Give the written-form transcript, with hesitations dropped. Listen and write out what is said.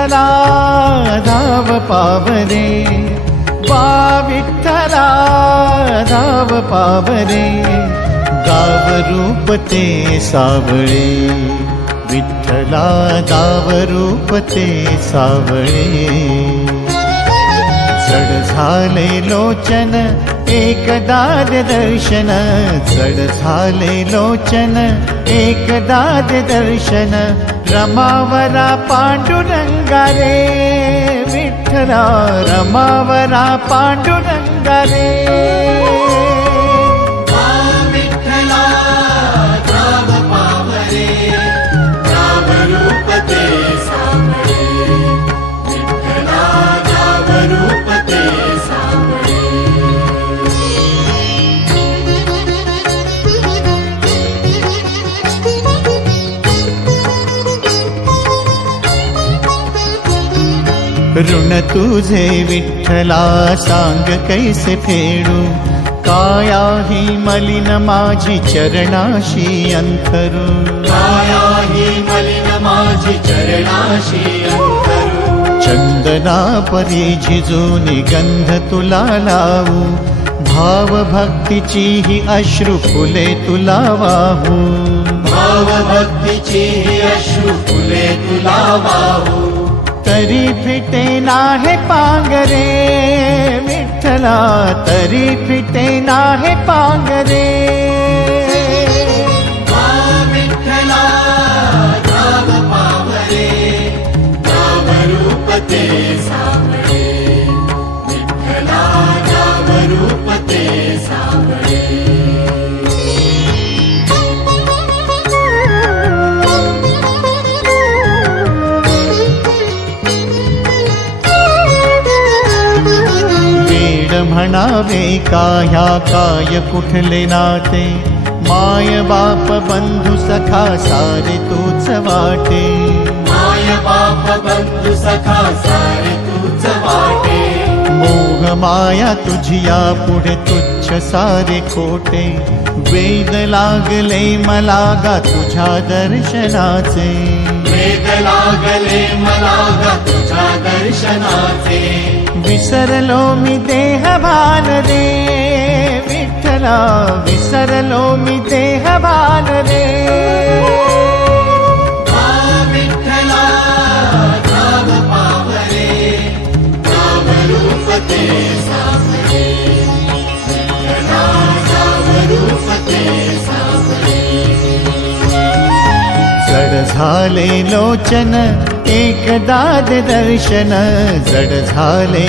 विठ्ठला धाव पावरे, वा विठ्ठला धाव पावरे, गाव रूप ते सावळे, विठ्ठला गाव रूप ते सावळे. जड झाले लोचन एकदा दर्शन, जड झाले लोचन एकदा दर्शन, रमावरा पांडुरंगा रे, विठ्ठला रमावरा पांडुरंगा रे. विठ्ठला धाव पावरे, गाव रूप ते सावळे, विठ्ठला गाव रूप ते सावळे. ऋण तुझे विठ्ठला सांग कैसे फेडू, काया ही मलिन माझी चरणाशी अंथरू, काया ही मलिन माझी चरणाशी अंतरू. चंदना परी झिजून गंध तुला लावू, भाव भक्तीची ही अश्रू फुले तुला वाहू, भाव भक्तीची ही अश्रू फुले तुला वाहू. तरी फिटे नाहे पांगरे, विठ्ठला तरी फिटे नाहे पांगरे. विठ्ठला धाव पावरे, गाव रूप ते सावळे, विठ्ठला गाव रूप ते सावळे. म्हणावे का ह्या काय कुठले नाते, माय बाप बंधू सखा सारे तूच वाटे, माय बाप बंधू सखा सारे तूच वाटे. मोह माया तुझिया पुढे तुच्छ सारे खोटे, वेद लागले मला गा तुझ्या दर्शनाचे, वेद लागले मला गा तुझ्या दर्शनाचे. विसरलो मी देह भान रे, विठ्ठला विसरलो मी देह भान रे. विठ्ठला धाव पावरे, गाव रूप ते सावळे, विठ्ठला गाव रूप ते सावळे. जड झाले लोचन एकदा दर्शन, जड झाले